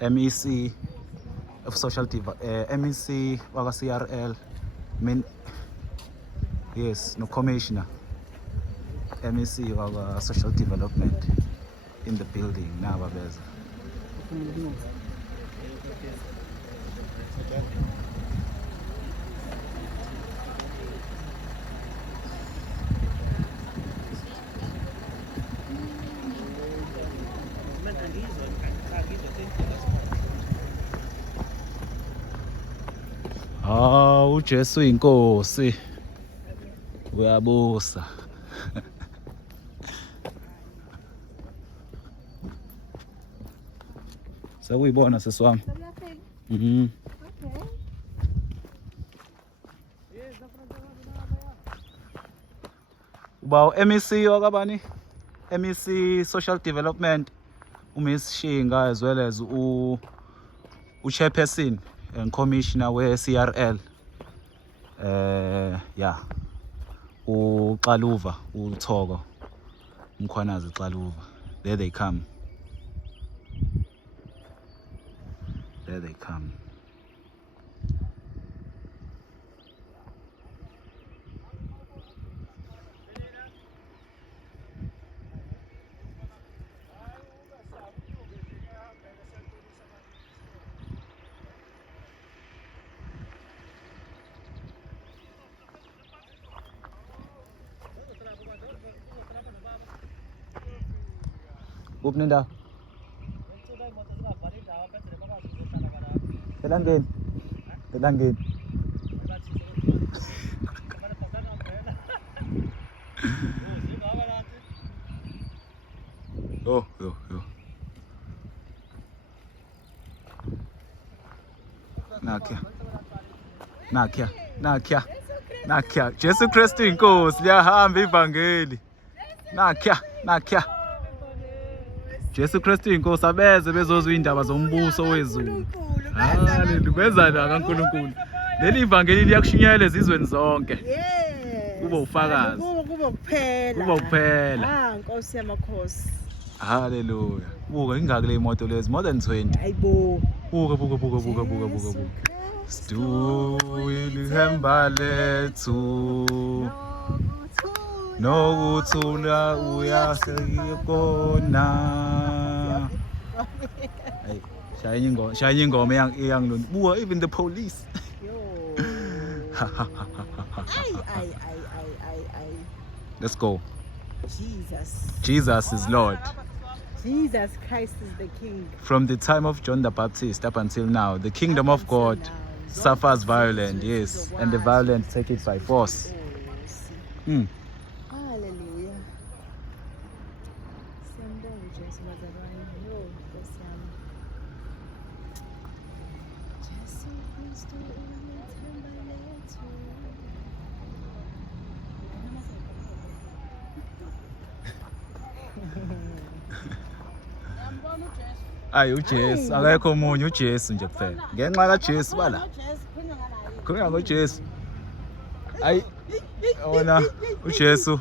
MEC of Social MEC waka CRL yes, no commissioner MEC waka Social Development in the building naba beza. uJesu inkosi uyabusa. Sekuyibona sesiwami. Okay. Uba MEC wakabani? MEC Social Development uMiss Shinga as well as chairperson and commissioner we CRL. Yeah. uXaluva uThoko Mkhwanazi Xaluva. There they come. There they come. Upninda. Telangin. Telangin. Oh. Nakia. Jesu Kristu inkosi liyahamba ivangeli. Nakia. Jesu Kristu inkosi abeze bezozwa indaba zombuso wezulu. Haleluya. Kwenzani akaNkulunkulu? Leli ivangeli liyakushunyayela ezizweni zonke. Kuba ufakazi. Kuba kuphela. Nkosi yamakhosi. Haleluya. Buka ingaki le imoto lezi more than 20. Hayibo. Buka. Stuhamba lethu. Nokuthula uyasekona. Hey, shaya ingoma eyangilona. Buka even the police. Let's go. Jesus is Lord. Jesus Christ is the King. From the time of John the Baptist up until now, the kingdom of God suffers violence, yes, and the violent take it by force. Hallelujah. Ayi uJesu akekho omunye uJesu nje kuphela. Ngenxa kaJesu bala. Khona ngoJesu. Ayi wona uJesu.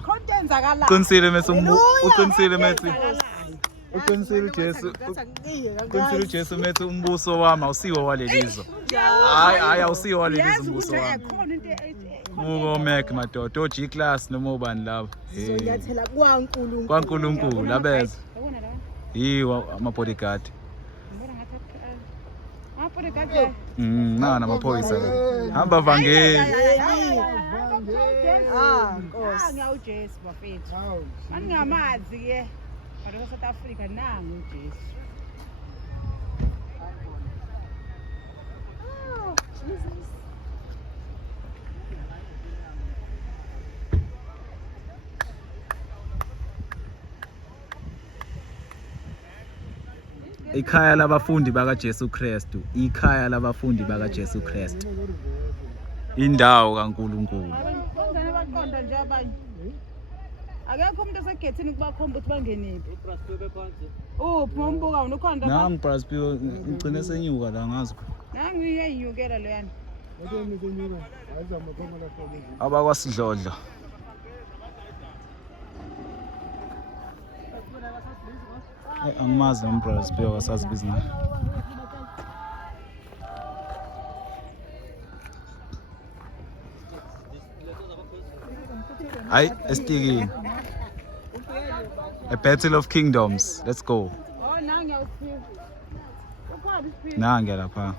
Uqinisile uJesu methi umbuso wami awusiwo walelizwe. Hayi awusiwo walelizwe umbuso wami. Ugo Mac madoda oG class noma ubani labo. Ngiyathela kwaNkulunkulu. KwaNkulunkulu abeza. Yiwo ama-bodyguard. Namaphoyisa. Hamba vangeli. Nkosi. NgiyawuJesu bafethu. Angingamazi ke. Kodwa South Africa nangu uJesu. Jesus. Ikhaya labafundi bakaJesu Kristu. Ikhaya labafundi bakaJesu Kristu. Indawo kaNkulunkulu. Abantwana baqonda nje abanye. Akekho umuntu osegethini kubakhomba ukuthi bangenephi. Uphi umbuka unokhonda? Nangu Braspio ngicine senyuka la ngazi. Nangu iyenyukela loyana. Abakwasidlodlo. Angimazi umBraspio wasazi business. Hayi esitiki. A battle of kingdoms. Let's go. Oh, nange uSipho. Ukhona uSipho. Nange lapha.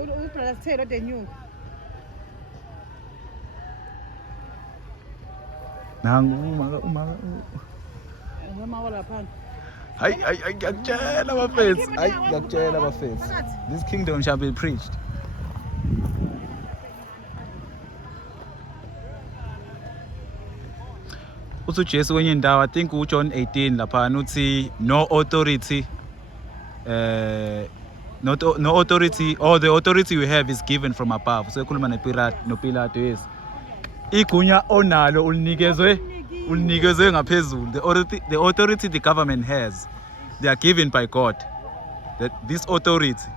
Ubrother Sithelo the new. Nangu uma. Wala phansi. Hayi ngiyakutshela bafethu. Hayi ngiyakutshela bafethu. This kingdom shall be preached. Uthi uJesu kwenye indawo I think uJohn 18 lapha uthi no authority no authority or the authority you have is given from above. So ekhuluma noPilato yes. Igunya onalo ulinikezwe ngaphezulu. The authority the government has, they are given by God. That this authority,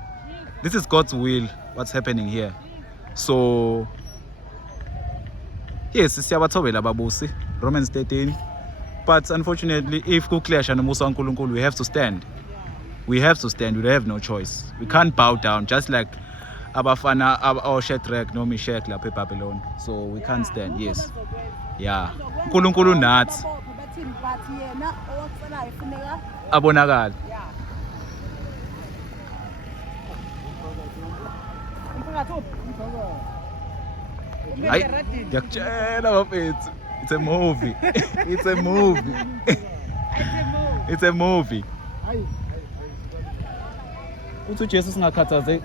this is God's will, what's happening here. So yes, siyabathobela ababusi, Romans 13. But unfortunately, if ku clash nomusa kaNkulunkulu, we have to stand. We have to stand. We have no choice. We can't bow down, just like abafana or Shadrach no Meshach lapha eBabylon. So we can't stand. Yes. Yeah. uNkulunkulu nathi abonakala. Hayi ngiyakutshela bafethu. It's a movie. It's a movie. It's a movie. Uthi uJesu singakhathazeki.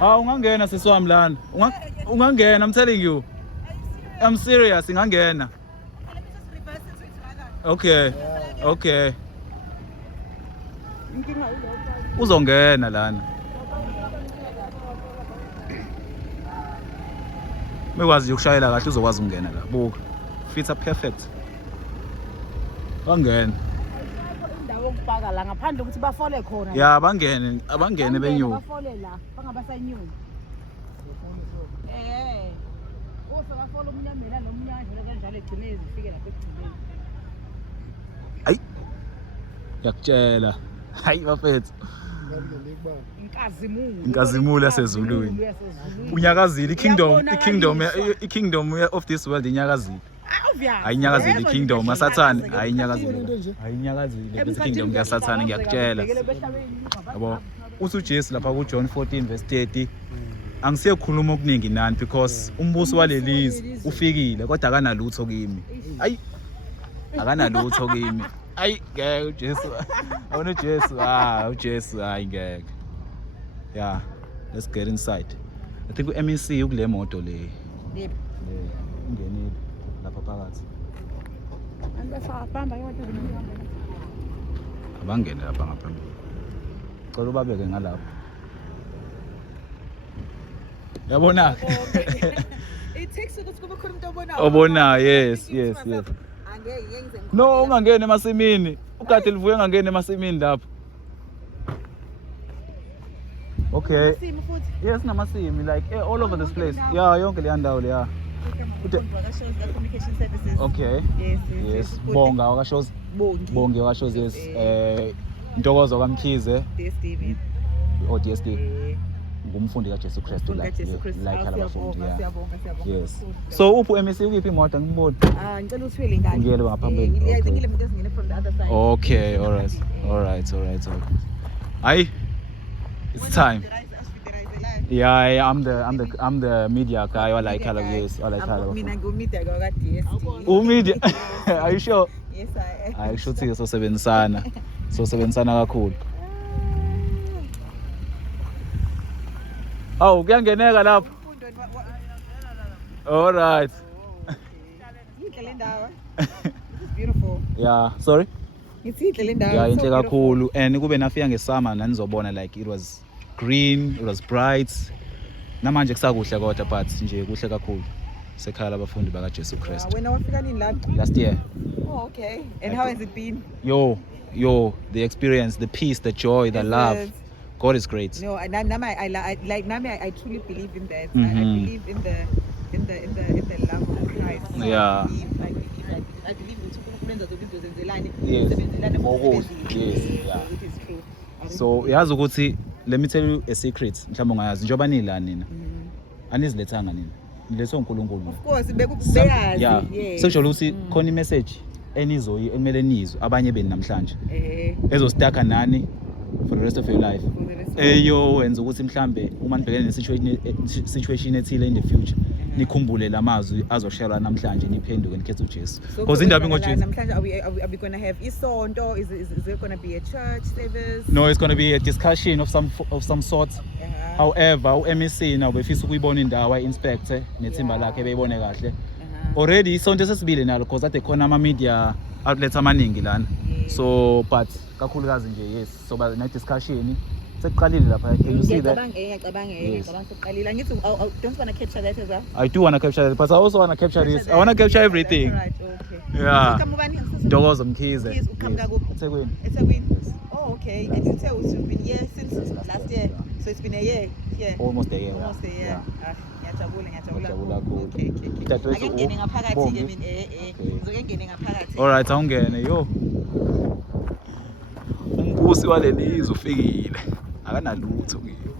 Ungangena sisiwami lana. Ungangena, I'm telling you. I'm serious, ingangena. Okay. Okay. Uzongena lana. Mekwazi ukushayela kahle uzokwazi ukungena la. Buka. Fit up perfect. Bangena. Indawo okupaka la ngaphandle ukuthi bafole khona. Yeah, abangene benyuka. Bafole la, bangabasenyuka. Ose bafole umnyamela nomnyandla kanjalo egcinezi ifike lapha egcinezi. Hayi. Ngiyakutshela. Hayi bafethu. Inkazimulo yasezulwini. Unyakazile i-kingdom of this world inyakazile. Ayinyakazile i-kingdom kaSathane, ayinyakazile. Ayinyakazile i-kingdom kaSathane ngiyakutshela. Yabo, uthi uJesu lapha ku John 14 verse 30 angisiyekhuluma okuningi nani because umbuso walelizwe ufikile kodwa akanalutho kimi. Hayi. Akanalutho kimi. Hayi ngeke uJesu. Awona uJesu, uJesu hayi ngeke. Yeah, let's get inside. I think MEC ukule moto le. Yep. Ungenile lapha phakathi. Andibahamba yonke ngihamba. Abangene lapha ngaphambili. Cela ubabeke ngalapha. Yabona. It takes ukuthi kube khona umuntu obona. Obona, yes. No, ungangena emasimini. Ukade livuye ungangena emasimini lapha. Okay. Yes, namasimi like all over this place. Yeah, yonke le ndawo le. Communication services. Okay. Yes. Bonga wakashows. Bonge wakashows yes. Ntokozo kaMkhize. DSTV. DSTV. Ngumfundi kaJesu Kristu la. Like abafundi. Yes. So uphu MEC ukuphi imoto ngibona? Ngicela uthwele ngane. Ngiyele ngaphambili. Ngiyazingile umuntu ezingene from the other side. Okay, all right. Hayi. It's time. Yeah, I'm the media guy. I like color views. I like color. Mina ngumedia ka DSTV. Media. Are you sure? Yes, I am. Hayi sho ukuthi sosebenzisana. Sosebenzisana kakhulu. Kuyangeneka lapho. All right. Inhle le ndawo. This is beautiful. Yeah, sorry. It's inhle le ndawo. Yeah, inhle kakhulu and kube nafika ngesama nanizobona like it was green, it was bright. Namanje kusakuhle kodwa but nje kuhle kakhulu. Sekhaya labafundi bakaJesu Kristu. Wena wafika nini la? Last year. Oh, okay. And how has it been? Yo, the experience, the peace, the joy, the love. God is great. No, I truly believe in that. I believe in the love of Christ. Yeah. I believe Yes. Yeah. It is true. So yazi ukuthi let me tell you a secret mhlawumbe ungayazi njoba nila nina anizilethanga nina nilethe uNkulunkulu. Of course bekubeyazi. Yeah. Sekusho ukuthi khona imessage ekumele nizwe abanye beni namhlanje. Ezostaka nani for the rest of your life. Eyo wenza ukuthi mhlambe uma nibhekene ne-situation ethile in the future nikhumbule lamazwi azoshelwa namhlanje niphenduke nikhethe uJesu. Because indaba ngoJesu. Namhlanje are we going to have isonto? Is there going to be a church service? No, it's going to be a discussion of some sort. However, uMEC now befisa ukuyibona indawo inspector nethimba lakhe beyibone kahle. Already isonto sesibile nalo because ade khona ama media outlets amaningi lana. So but kakhulukazi nje yes. So ba na discussion sekuqalile lapha. Can you see that? Ngicabanga ngithi don't want to capture that as well. I do want to capture that, but I also want to capture this. I want to capture everything. Right, okay. Yeah. Dogozo Mkhize. Yes. Ethekwini. Oh, okay. And you tell us you've been here since last year. So it's been a year here. Almost a year. Almost a year. Ngiyajabula. Okay. Ake ngene ngaphakathi ke mina ngizoke ngene ngaphakathi. All right, awungene yo. Umbusi walelizwe ufikile. Akanalutho kiyo.